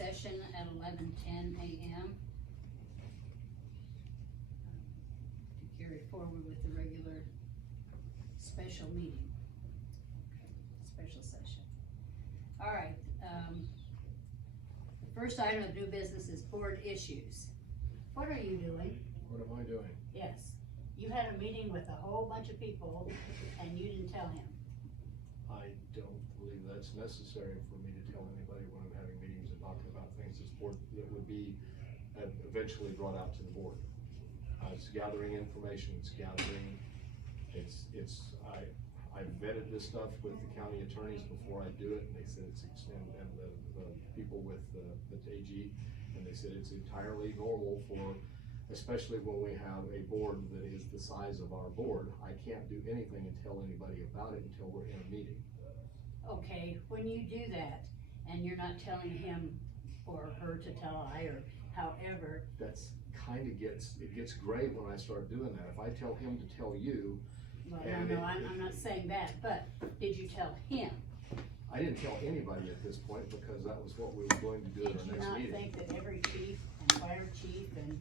session at 11:10 a.m. To carry forward with the regular special meeting. Special session. All right, the first item of new business is board issues. What are you doing? What am I doing? Yes, you had a meeting with a whole bunch of people and you didn't tell him. I don't believe that's necessary for me to tell anybody when I'm having meetings and talking about things that would be eventually brought out to the board. It's gathering information, I vetted this stuff with the county attorneys before I do it, and they said it's, and the people with the AG, and they said it's entirely normal for, especially when we have a board that is the size of our board. I can't do anything and tell anybody about it until we're in a meeting. Okay, when you do that, and you're not telling him or her to tell I, or however. That's it gets gray when I start doing that. If I tell him to tell you. Well, no, I'm not saying that, but did you tell him? I didn't tell anybody at this point because that was what we were going to do at our next meeting. Did you not think that every chief and fire chief and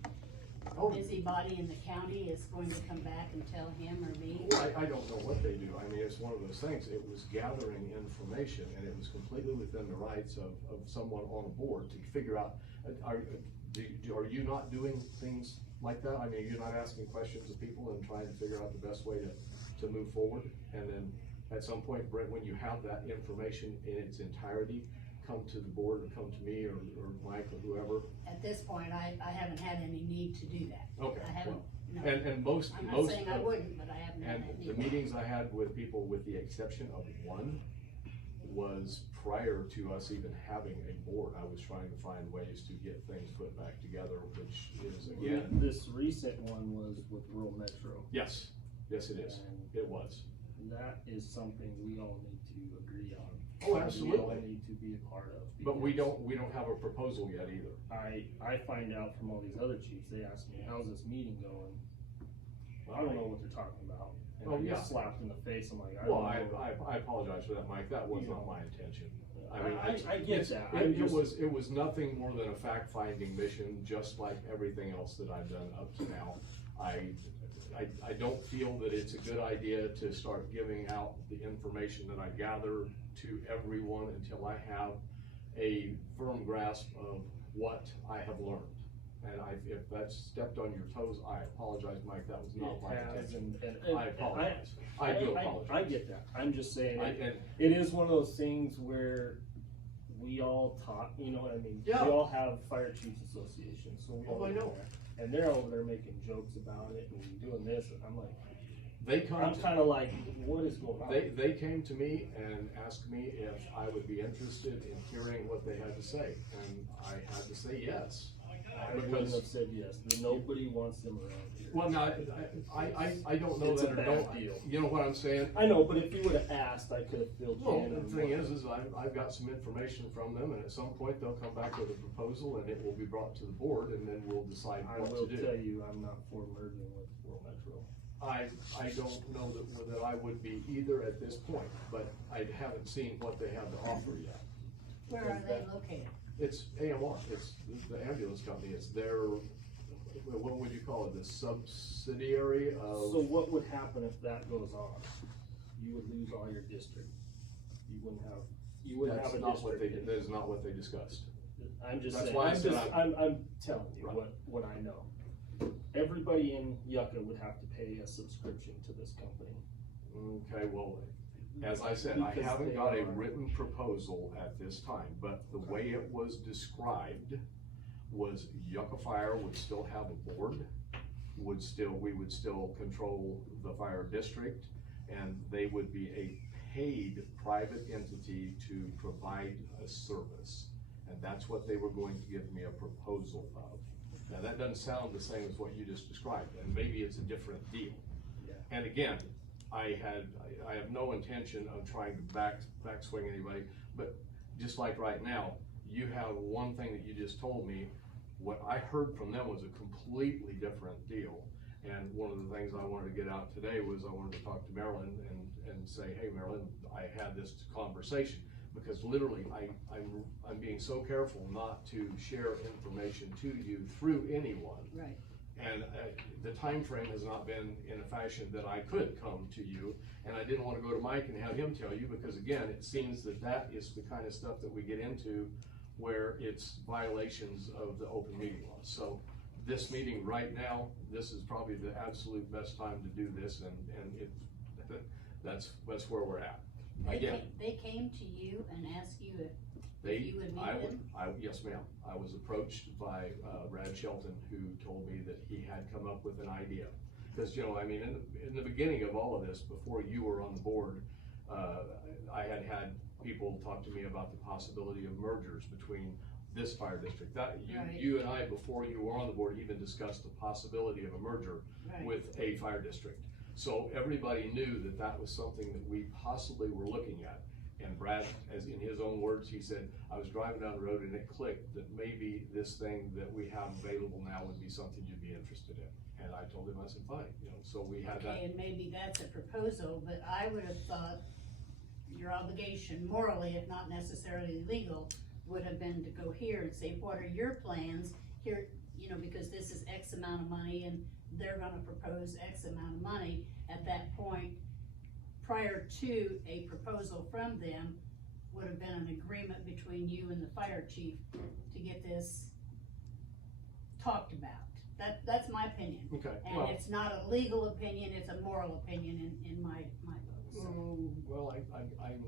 busybody in the county is going to come back and tell him or me? Well, I don't know what they do. I mean, it's one of those things. It was gathering information, and it was completely within the rights of someone on a board to figure out, are you not doing things like that? I mean, you're not asking questions of people and trying to figure out the best way to move forward? And then at some point, Brent, when you have that information in its entirety, come to the board, or come to me, or Mike, or whoever. At this point, I haven't had any need to do that. Okay. I haven't, well, no. And most. I'm not saying I wouldn't, but I haven't had that need. And the meetings I had with people, with the exception of one, was prior to us even having a board. I was trying to find ways to get things put back together, which is, again. This recent one was with Rural Metro. Yes, yes it is. And it was. That is something we all need to agree on. Oh, absolutely. We all need to be a part of. But we don't have a proposal yet either. I find out from all these other chiefs, they ask me, how's this meeting going? Well, I don't know what they're talking about. And I get slapped in the face, I'm like, I apologize for that, Mike, that was not my intention. I mean, I get that. It was nothing more than a fact-finding mission, just like everything else that I've done up to now. I don't feel that it's a good idea to start giving out the information that I gather to everyone until I have a firm grasp of what I have learned. And if that's stepped on your toes, I apologize, Mike, that was not my intention. I apologize. I do apologize. I get that. I'm just saying, it is one of those things where we all talk, you know what I mean? Yeah. We all have Fire Chiefs Association, so we all I know. And they're over there making jokes about it and doing this, and I'm like, I'm kind of like, what is going on? They came to me and asked me if I would be interested in hearing what they had to say, and I had to say yes. I wouldn't have said yes. Nobody wants them around here. Well, no, I don't know It's that a or bad don't. deal. You know what I'm saying? I know, but if you would have asked, I could have filled Well, in. the thing is I've got some information from them, and at some point they'll come back with a proposal, and it will be brought to the board, and then we'll decide what to do. I will tell you, I'm not for merging with Rural Metro. I don't know that I would be either at this point, but I haven't seen what they have to offer yet. Where are they located? It's AMR, it's the ambulance company, it's their, what would you call it, the subsidiary of? So what would happen if that goes on? You would lose all your district. You wouldn't have a district. That is not what they discussed. I'm just That's saying, why I said I'm telling you Right. what I know. Everybody in Yucca would have to pay a subscription to this company. Okay, well, as I said, I haven't got a written proposal at this time, but the way it was described was Yucca Fire would still have a board, we would still control the fire district, and they would be a paid private entity to provide a service. And that's what they were going to give me a proposal of. Now that doesn't sound the same as what you just described, and maybe it's a different deal. Yeah. And again, I have no intention of trying to backswing anybody, but just like right now, you have one thing that you just told me. What I heard from them was a completely different deal. And one of the things I wanted to get out today was I wanted to talk to Marilyn and say, hey Marilyn, I had this conversation. because literally, I'm being so careful not to share information to you through anyone. Right. And the time frame has not been in a fashion that I could come to you, and I didn't wanna go to Mike and have him tell you, because again, it seems that that is the kind of stuff that we get into where it's violations of the open meeting law. So this meeting right now, this is probably the absolute best time to do this, and it, that's where we're at. Again, They came to you and asked you if They, you would meet them? yes, ma'am. I was approached by, Brad Shelton, who told me that he had come up with an idea. Cause you know, I mean, in the beginning of all of this, before you were on the board, I had people talk to me about the possibility of mergers between this fire district. That, Right. you and I, before you were on the board, even discussed the possibility of a merger Right. with a fire district. So everybody knew that that was something that we possibly were looking at. And Brad, as in his own words, he said, I was driving down the road and it clicked that maybe this thing that we have available now would be something you'd be interested in. And I told him, I said, fine, you know, so we had that. Okay, and maybe that's a proposal, but I would have thought your obligation morally, if not necessarily legal, would have been to go here and say, what are your plans here, you know, because this is X amount of money and they're gonna propose X amount of money. At that point, prior to a proposal from them, would have been an agreement between you and the fire chief to get this talked about. That's my opinion. Okay, And well, it's not a legal opinion, it's a moral opinion in my book, so. well, I'm